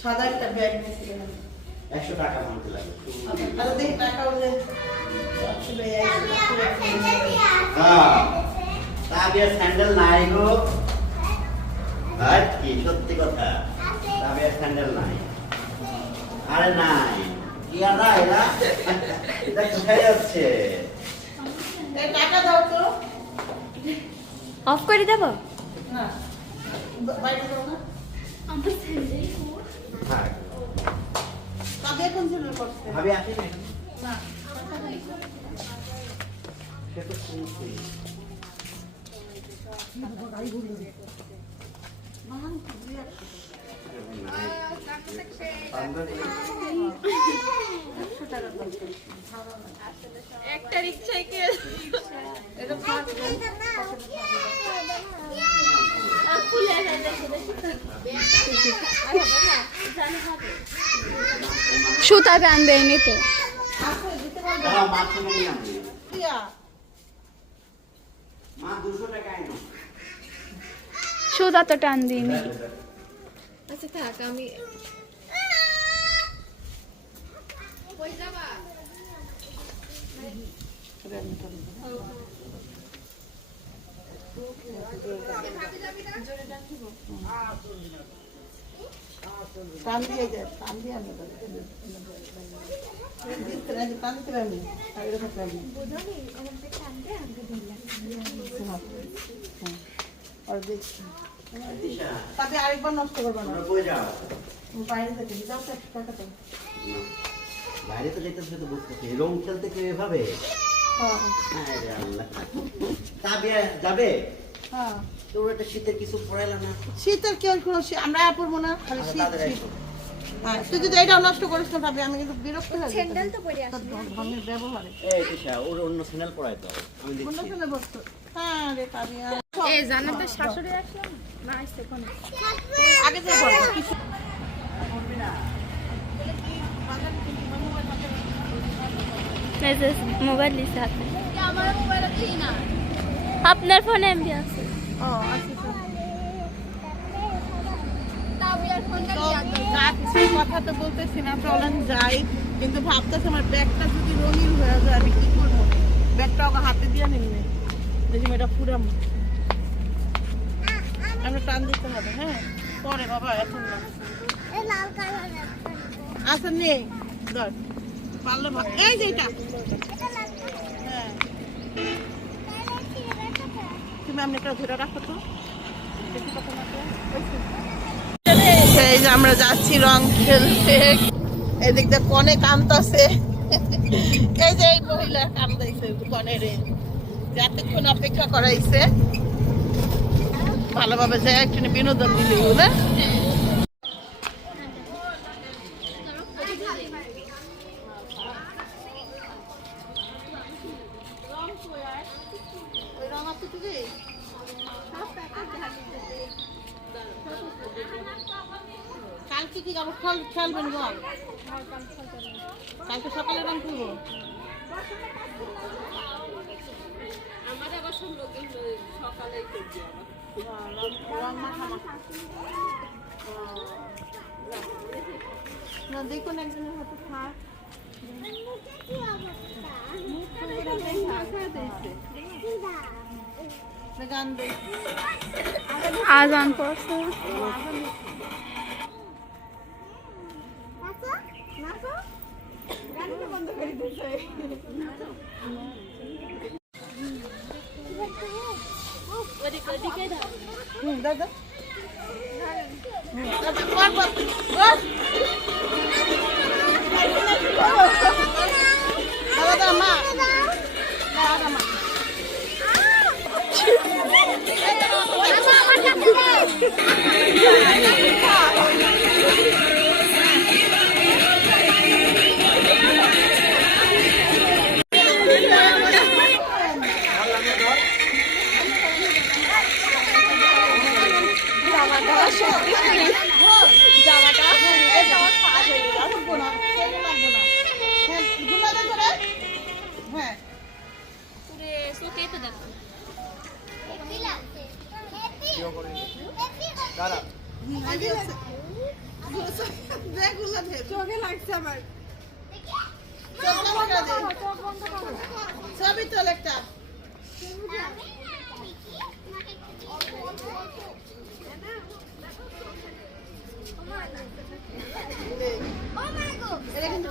সাদা একটা ব্যাগ একশো টাকা মানতে লাগে। হ্যাঁ তাবিয়ার স্যান্ডেল নাই গো। আর কি সত্যি কথা। স্যান্ডেল নাই। আরে নাই কি আর না? এরা এটা কোথায় যাচ্ছে? টাকা দাও তো। অফ করে দেব? না। বাইরে দাও না থাক তবে এখন ছিল করছে ভাবি আসি না না সে তো শুনছি একটা রিক্সায় কি সুতা টান দেয়নি তো। সুতা তো টান দিইনি। আচ্ছা থাক আমি টান দিয়ে যায় টান দিয়ে আনবে টান দিতে পারবি আর দেখছি আরেকবার নষ্ট করবে না। বাইরে থেকে যাও টাকা তো। বাইরে তো যেতে তো বুঝতেছি রং খেলতে কেউ এভাবে? হ্যাঁ। যাবে হ্যাঁ শীতের কিছু পড়াইলা না। শীতের কি কোনো আমরা আর পরবো না খালি শীত শীত। হ্যাঁ তুই যদি এটাও নষ্ট করিস না তবে আমি কিন্তু বিরক্ত হয়ে স্যান্ডেল তো পরে আসি ধর্মের ব্যবহারে। এই দিশা ওর অন্য আমি বসতো। হ্যাঁ রে পাবিয়া এ জানাতে শাশুড়ি আসলাম না আসছে কোন আগে যে বল কিছু মোবাইল দিছে হাতে। আপনার ফোনে এমবি আছে। ও আচ্ছা তো তো যা কিছু কথা তো বলতেছি না চলেন যাই। কিন্তু ভাবতেছি আমার ব্যাগটা যদি রঙিন হয়ে যায় আমি কি করব? ব্যাগটা ওকে হাতে দিয়ে নিমনি দেখি এটা পুরাম আমরা টান দিতে হবে হ্যাঁ? পরে বাবা এখন না। লাল কালার আচ্ছা নেই ধর। পারলে এই যে এটা। তুমি একটা ধরে রাখো। এই যে আমরা যাচ্ছি রং খেলতে। এদিক কনে কামতাছে এই যে এই মহিলা কামতাইছে কনের যাতক্ষণ অপেক্ষা করাইছে, ভালোভাবে যায় একটু বিনোদন দিলি না ওই রং আছে তুমি কালকে কি আবার খেল খেলবেন বল? কালকে সকালে রং খেলব রং মাখামাখি। ও, না দেখুন একজনের হাতে থাক। আজান পড়ছে। nerede? চোখে লাগছে আমার। ছবি তো একটা। কিন্তু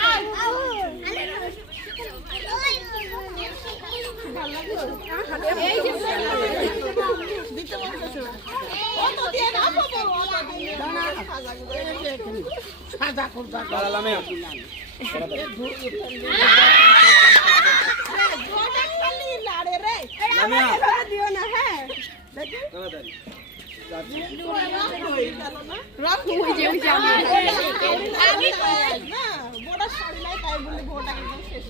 এই সান করা বন্ধ কর দেখি আমি ওর সঙ্গে রং দিয়ে আমি ধরছে রাখে না দরকার ছিল দরকার ছিল ধরো কো করলাম তো ওকে পূজা এই না নিয়ে আয় দিতে বলতেছো ও তো দিয়ে না পাবো ও তো দিয়ে না সাজা করবা জোটা খালি লাড়ে রে দিও না হ্যাঁ রং হয়ে যাবে আমি না বড় শাড়ি নাই তাই বলে বড়টা একদম শেষ করে দিল এই যে এই যে এই যে আমি এই যে আরে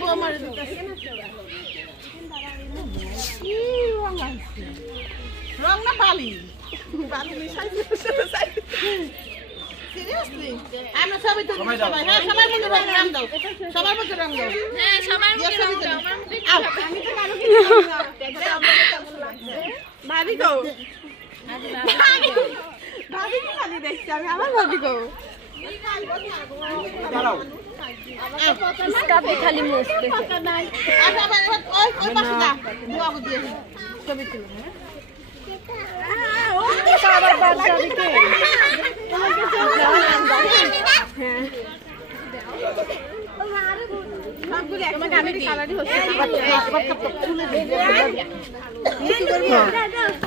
বোমার দিতেছে রং না বালি বালি মিশাই সিরিয়াসলি আমরা সবাই তো সবাই হ্যাঁ হ্যাঁ খালি আচ্ছা, ছবি তুলো তোমাকে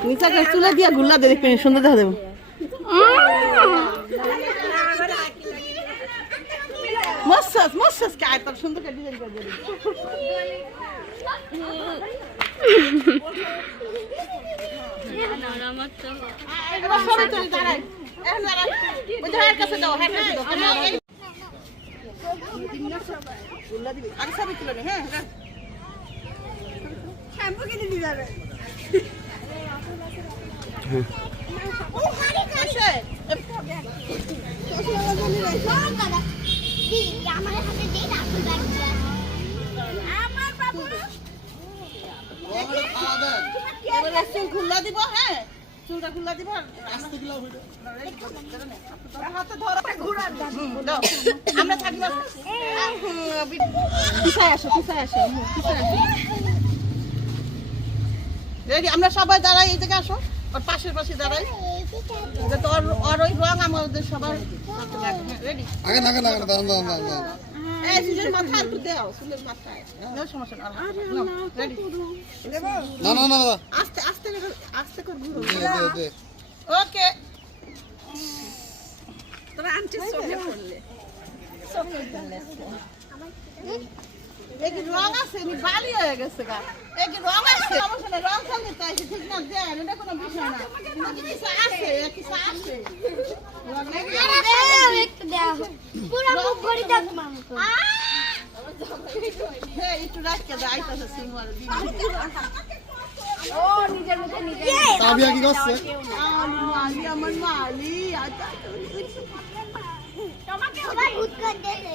নিচাকে চুলে দিয়া গুল্লা দিয়ে দেখবেন সুন্দর দেখা দেবো মস্তাস মস্তাস কে আয় তোর সুন্দর ডিজাইন করে দেবো দাঁড়াই কাছে দাও দাও আমি এই- গুল্লা দিবি আগে সবই তুলে নে হ্যাঁ। শ্যাম্পু কিনে দিয়ে যাবে খুল্লা দিব হ্যাঁ চুলটা খুল্লা দিব আর আস্তে গুলা হইল হাতে ধরো দাও। আমরা থাকি না পিছায় আসো পিছায় আসো পিছায় আসো। রেডি আমরা সবাই দাঁড়াই এই জায়গায় আসো। ওর পাশের পাশে দাঁড়াই। ওর ওর ওই রং আমাদের সবার রেডি। আগে আগে আগে দাঁড়ান দাঁড়ান দাঁড়ান। না না না আস্তে আস্তে আস্তে করে ঘুরো। ওকে। তোরা আনছিস চোখে পড়লে। এই কি রং আছে? নি বালি হয়ে গেছে গা। কি রং আছে? সমস্যা না রং খেলতে চাইছে ঠিক না? দেন এটা কোনো বিষয় না। কিছু আছে কিছু আছে। পুরো মুখ ভরি দেখ হ্যাঁ একটু রাখতে দে আইতাছে সিঙ্গার ও নিজের মুখে নিজে তাবিয়া কি করছে? মালি আমার মালি আচ্ছা তোমাকে ভূত করে দেবে।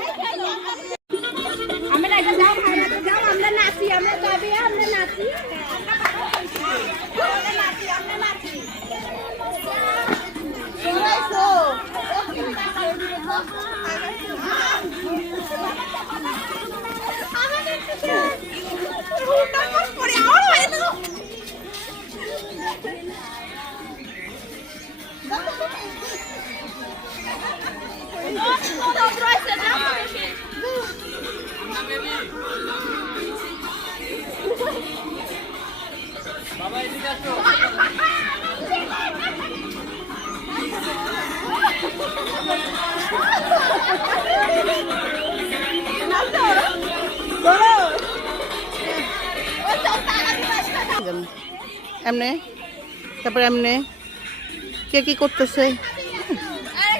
এমনে? তারপরে এমনে? কে কি করতেছে?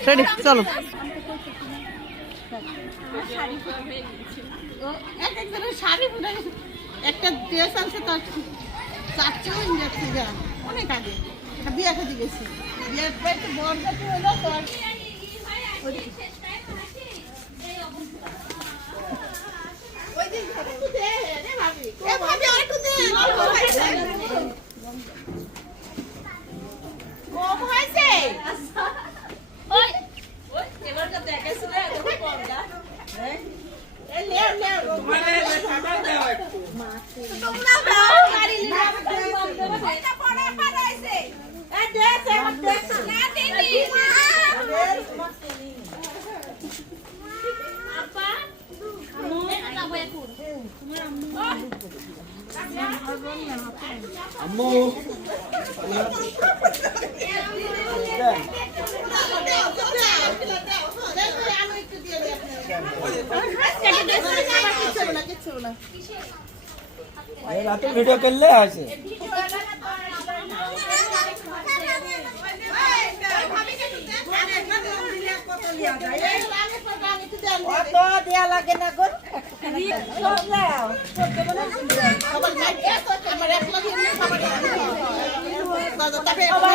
রেডি চলো এক একজনের শাড়ি পরে একটা ড্রেস আছে তার চারটে হয়ে যাচ্ছে যা অনেক আগে। একটা বিয়ে খেতে গেছি একটু বর যাতে হলো তো আর ওই দিন ধরে। এ ভাবি, আরেকটু দে, অল্প হয়েছে। কম হয়েছে? เล่ต้องนั่งเด้อ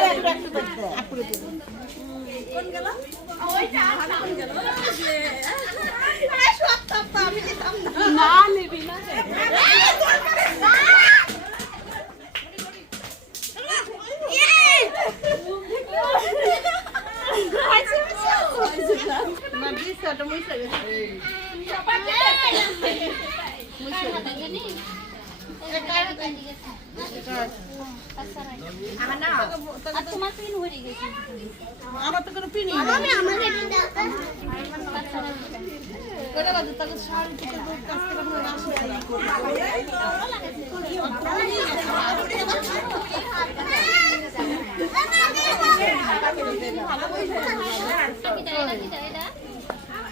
একটু একটু করতে আপুরে দেবো না নিবি না। আমার তো কোনো পিনি আমি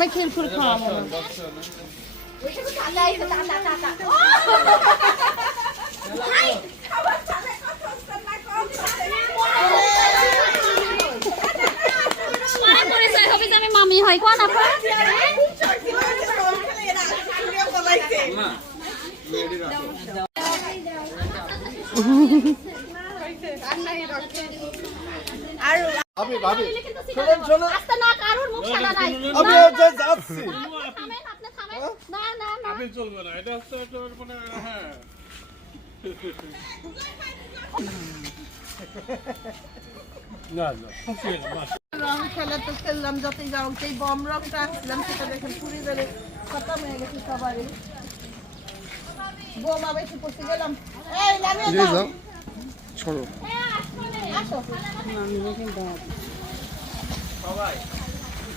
আমি ক্ষীর খাওয়াবো না। পরিচয় হবে যে আমি মামি হয় কোন আপা না ভাবি ভাবি শোনেন শোনেন আস্তে না কারোর মুখ সাদা নাই আমি যাচ্ছি থামেন আপনি থামেন না না না চলবে না এটা হচ্ছে একটা মানে হ্যাঁ না না রং খেলা তো খেললাম যতই যাও সেই বম রংটা আনছিলাম সেটা দেখেন পুরি ধরে খতম হয়ে গেছে সবারই বোমা বেশি পড়তে গেলাম এই নামিয়ে দাও ছড়ো আসো পাবো